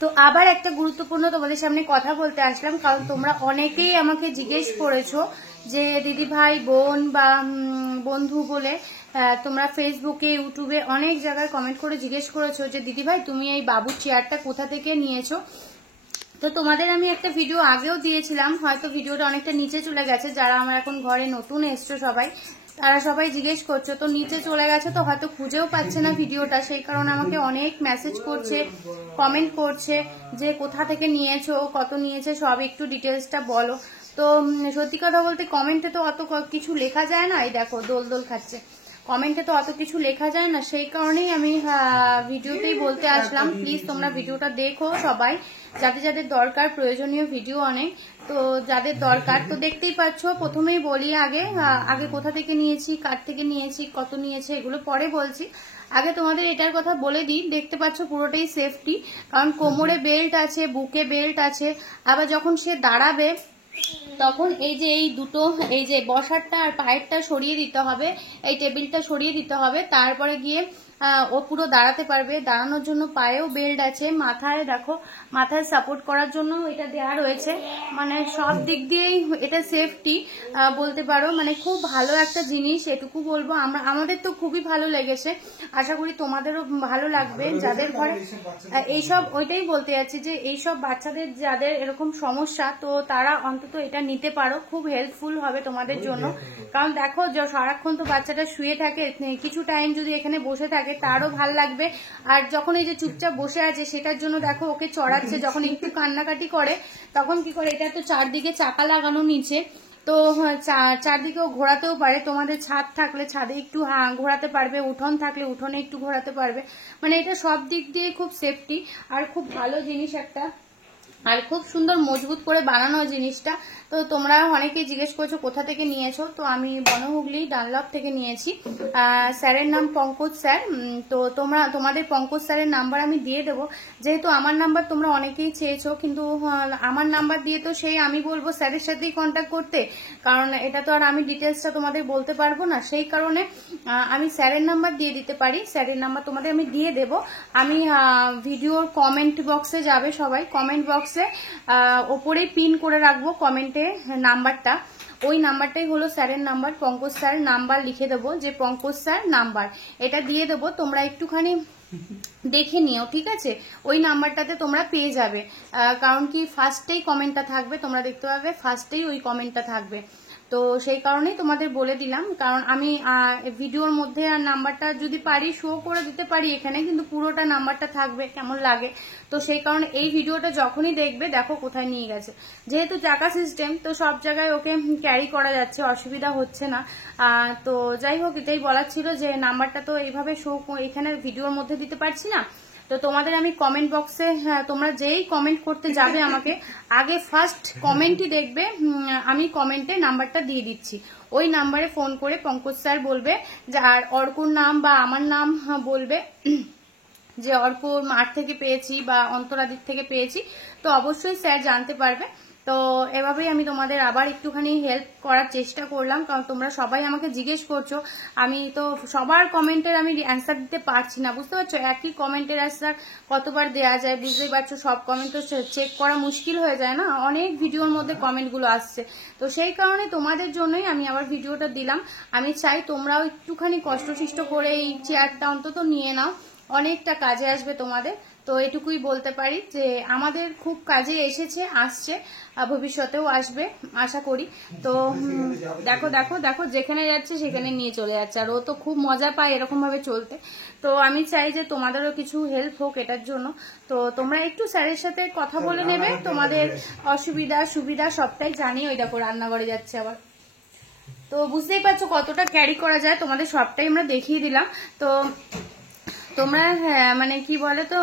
তো আবার একটা গুরুত্বপূর্ণ তোমাদের সামনে কথা বলতে আসলাম, কারণ তোমরা অনেকেই আমাকে জিজ্ঞেস করেছো যে দিদি ভাই বোন বা বন্ধু বলে তোমরা ফেসবুকে ইউটিউবে অনেক জায়গায় কমেন্ট করে জিজ্ঞেস করেছো যে দিদি ভাই তুমি এই বাবুর চেয়ারটা কোথা থেকে নিয়েছো। তো তোমাদের আমি একটা ভিডিও আগেও দিয়েছিলাম, হয়তো ভিডিওটা অনেকটা নিচে চলে গেছে, যারা আমার এখন ঘরে নতুন এসছো সবাই তারা সবাই জিজ্ঞেস করছো, তো নিচে চলে গেছে তো হয়তো খুঁজেও পাচ্ছে না ভিডিওটা, সেই কারণে আমাকে অনেক মেসেজ করছে, কমেন্ট করছে যে কোথা থেকে নিয়েছো, কত নিয়েছে, সব একটু ডিটেলসটা বলো। তো সত্যি কথা বলতে কমেন্টে তো অত কিছু লেখা যায় না, এই দেখো দোল দোল খাচ্ছে, কমেন্টে তো অত কিছু লেখা যায় না, সেই কারণেই আমি ভিডিওতেই বলতে আসলাম। প্লিজ তোমরা ভিডিওটা দেখো সবাই, যাদের যাদের দরকার, প্রয়োজনীয় ভিডিও অনেক, তো যাদের দরকার তো দেখতেই পাচ্ছ। প্রথমেই বলি আগে কোথা থেকে নিয়েছি, কার থেকে নিয়েছি, কত নিয়েছে এগুলো পরে বলছি, আগে তোমাদের এটার কথা বলে দিই। দেখতে পাচ্ছ পুরোটাই সেফটি, কারণ কোমরে বেল্ট আছে, বুকে বেল্ট আছে, আবার যখন সে দাঁড়াবে তখন এই যে এই দুটো, এই যে বসারটা আর পায়েরটা সরিয়ে দিতে হবে, এই টেবিলটা সরিয়ে দিতে হবে, তারপরে গিয়ে ও পুরো দাঁড়াতে পারবে। দাঁড়ানোর জন্য পায়েও বেল্ট আছে, মাথায় দেখো মাথায় সাপোর্ট করার জন্য এটা দেওয়া রয়েছে, মানে সব দিক দিয়েই এটা সেফটি বলতে পারো, মানে খুব ভালো একটা জিনিস, এটুকু বলবো। আমাদের তো খুবই ভালো লেগেছে, আশা করি তোমাদেরও ভালো লাগবে। যাদের ঘরে এইসব, ওইটাই বলতে যাচ্ছি যে এইসব বাচ্চাদের যাদের এরকম সমস্যা, তো তারা অন্তত এটা নিতে পারো, খুব হেল্পফুল হবে তোমাদের জন্য। কারণ দেখো সারাক্ষণ তো বাচ্চাটা শুয়ে থাকে, কিছু টাইম যদি এখানে বসে থাকে তারও ভাল লাগবে, আর যখন এই যে চুপচাপ বসে আছে সেটার জন্য দেখো ওকে চড়াচ্ছে, যখন একটু কান্নাকাটি করে তখন কি করে, এটা তো চারদিকে চাকা লাগানো নিচে, তো চারদিকেও ঘোরাতেও পারে, তোমাদের ছাদ থাকলে ছাদে একটু ঘোরাতে পারবে, উঠোন থাকলে উঠোনে একটু ঘোরাতে পারবে, মানে এটা সব দিক দিয়ে খুব সেফটি আর খুব ভালো জিনিস একটা, আর খুব সুন্দর মজবুত করে বানানো জিনিসটা। তো তোমরা অনেকেই জিজ্ঞেস করছো কোথা থেকে নিয়েছো, তো আমি বনহুগলি ডানলপ থেকে নিয়েছি। স্যারের নাম পঙ্কজ স্যার, তো তোমাদের পঙ্কজ স্যারের নাম্বার আমি দিয়ে দেবো, যেহেতু আমার নাম্বার তোমরা অনেকেই চেয়েছো, কিন্তু আমার নাম্বার দিয়ে তো সেই আমি বলবো স্যারের সাথেই কন্ট্যাক্ট করতে, কারণ এটা তো আর আমি ডিটেলসটা তোমাদের বলতে পারবো না, সেই কারণে আমি স্যারের নাম্বার দিয়ে দিতে পারি, স্যারের নাম্বার তোমাদের আমি দিয়ে দেব। আমি ভিডিওর কমেন্ট বক্সে যাবে সবাই, কমেন্ট বক্সে ওপরেই পিন করে রাখবো কমেন্টে নাম্বারটা, ওই নাম্বারটাই হলো স্যারের নাম্বার, পঙ্কজ স্যার নাম্বার লিখে দেবো যে পঙ্কজ স্যার নাম্বার, এটা দিয়ে দেবো, তোমরা একটুখানি দেখে নিও, ঠিক আছে? ওই নাম্বারটাতে তোমরা পেয়ে যাবে, কারণ কি ফার্স্টেই কমেন্টটা থাকবে, তোমরা দেখতে পাবে ফার্স্টেই ওই কমেন্টটা থাকবে, তো সেই কারণেই তোমাদের বলে দিলাম, কারণ আমি ভিডিওর মধ্যে আর নাম্বারটা যদি পারি শো করে দিতে পারি এখানে, কিন্তু পুরোটা নাম্বারটা থাকবে, কেমন লাগে, তো সেই কারণে এই ভিডিওটা যখনই দেখবে দেখো কোথায় নিয়ে গেছে, যেহেতু চাকা সিস্টেম তো সব জায়গায় ওকে ক্যারি করা যাচ্ছে, অসুবিধা হচ্ছে না। তো যাই হোক, এটাই বলার ছিল যে নাম্বারটা তো এইভাবে শো এখানে ভিডিওর মধ্যে দিতে পারছি না, তো তোমাদের আমি কমেন্ট বক্সে, তোমরা যেই কমেন্ট করতে যাবে আমাকে আগে ফার্স্ট কমেন্টই দেখবে, আমি কমেন্টে নাম্বারটা দিয়ে দিচ্ছি, ওই নাম্বারে ফোন করে পঙ্কজ স্যার বলবে যে, আর অর্কুর নাম বা আমার নাম বলবে যে অর্ক মাঠ থেকে পেয়েছি বা অন্তরাদিক থেকে পেয়েছি, তো অবশ্যই স্যার জানতে পারবে। তো এভাবেই আমি তোমাদের আবার একটুখানি হেল্প করার চেষ্টা করলাম, কারণ তোমরা সবাই আমাকে জিজ্ঞেস করছো, আমি তো সবার কমেন্টের আমি অ্যান্সার দিতে পারছি না, বুঝতে পারছো, একই কমেন্টের অ্যান্সার কতবার দেওয়া যায় বুঝতেই পারছো, সব কমেন্ট তো চেক করা মুশকিল হয়ে যায় না, অনেক ভিডিওর মধ্যে কমেন্টগুলো আসছে, তো সেই কারণে তোমাদের জন্যই আমি আবার ভিডিওটা দিলাম। আমি চাই তোমরাও একটুখানি কষ্টসিষ্ট করে এই চেয়ারটা অন্তত নিয়ে নাও, অনেকটা কাজে আসবে তোমাদের, তো এটুকুই বলতে পারি যে আমাদের খুব কাজে এসেছে, আসছে, ভবিষ্যতেও আসবে আশা করি। তো দেখো দেখো দেখো যেখানে যাচ্ছে সেখানে নিয়ে চলে যাচ্ছে, আর ও তো খুব মজা পায় এরকম ভাবে চলতে, তো আমি চাই যে তোমাদেরও কিছু হেল্প হোক এটার জন্য, তো তোমরা একটু স্যারের সাথে কথা বলে নেবে, তোমাদের অসুবিধা সুবিধা সবটাই জানি। ওই দেখো রান্নাঘরে যাচ্ছে আবার, তো বুঝতেই পারছো কতটা ক্যারি করা যায়, তোমাদের সবটাই আমরা দেখিয়ে দিলাম। তো তোমরা মানে কি বলে তো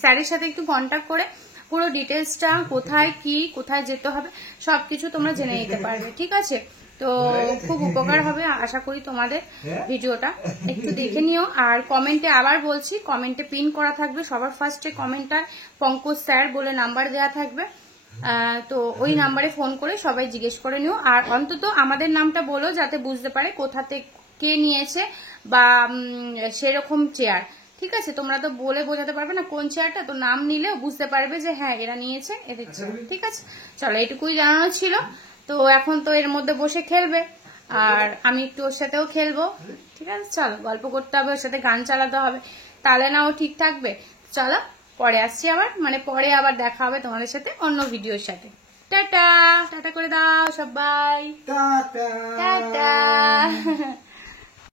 স্যারের সাথে একটু কন্ট্যাক্ট করে পুরো ডিটেলসটা কোথায় কি কোথায় যেতে হবে সবকিছু তোমরা জেনে নিতে পারবে, ঠিক আছে? তো খুব উপকার হবে আশা করি তোমাদের, ভিডিওটা একটু দেখে নিও, আর কমেন্টে আবার বলছি, কমেন্টে পিন করা থাকবে সবার ফার্স্টে, কমেন্টটা পঙ্কজ স্যার বলে নাম্বার দেওয়া থাকবে, তো ওই নাম্বারে ফোন করে সবাই জিজ্ঞেস করে নিও, আর অন্তত আমাদের নামটা বলো যাতে বুঝতে পারে কোথা থেকে কে নিয়েছে বা সেরকম চেয়ার, ঠিক আছে, তোমরা তো বলে বোঝাতে পারবে না কোন চেয়ারটা, তো নাম নিলেও বুঝতে পারবে যে হ্যাঁ এরা নিয়েছে এদের চেয়ার। ঠিক আছে, চলো এটুকুই জানানো ছিল। তো এখন তো এর মধ্যে বসে খেলবে, আর আমি একটু ওর সাথেও খেলবো। ঠিক আছে, চলো গল্প করতে হবে, ওর সাথে গান চালাতে হবে, তাহলে না ও ঠিক থাকবে। চলো পরে আসছি আবার, মানে পরে আবার দেখা হবে তোমাদের সাথে অন্য ভিডিওর সাথে। টাটা, টাটা করে দাও সবাই, টাটা টাটা।